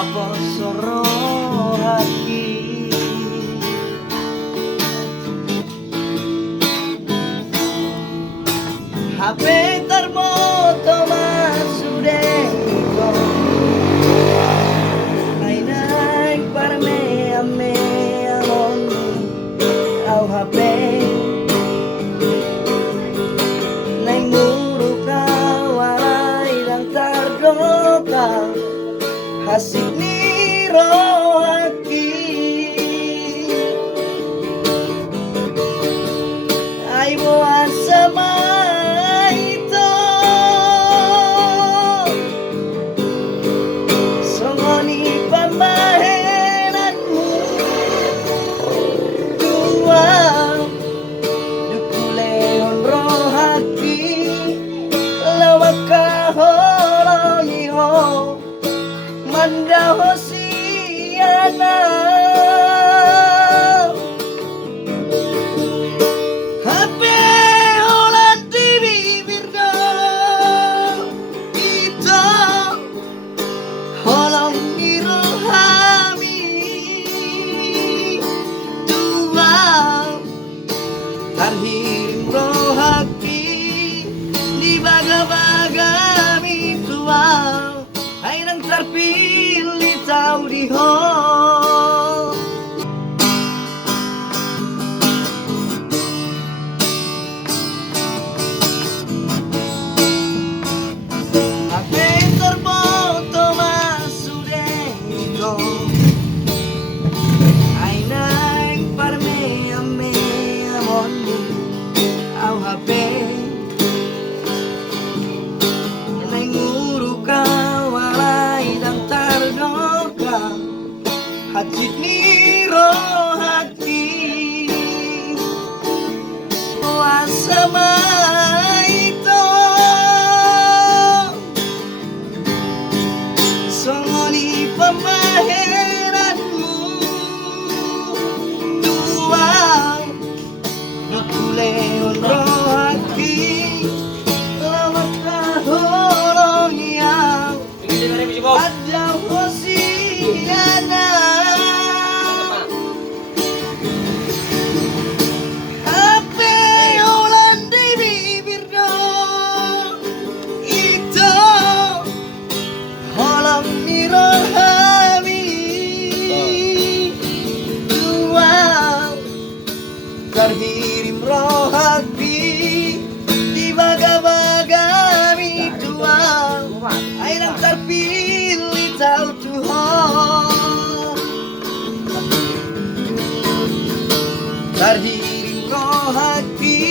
soro hati HP termoto masudeko ay naik parme ame amon au HP naik muruk na walay lang tardoka hasik niro hati ay buwan sama ito songoni pamahenanmu dua dukuleon rohaki lawak kahoroniho mandaho siana HP ulat di bibirnya kita holong irhami dua tarhim rohaki di baga-baga tua ay nang terpilih tahu di ho HP termoto masudeko ay naik parme ame amonmu au HP nay nguru ka walay dang tardoka hajit niro hati wasama ito songoni pamaheranmu dua nukuleon rohaki lawak kahorong yang ada hosiana HP ulan di bibirnya itu holong nirolhami dua terhirim rohaki di baga-bagami dua ay nang terpilih tahu Tuhan terhirim rohaki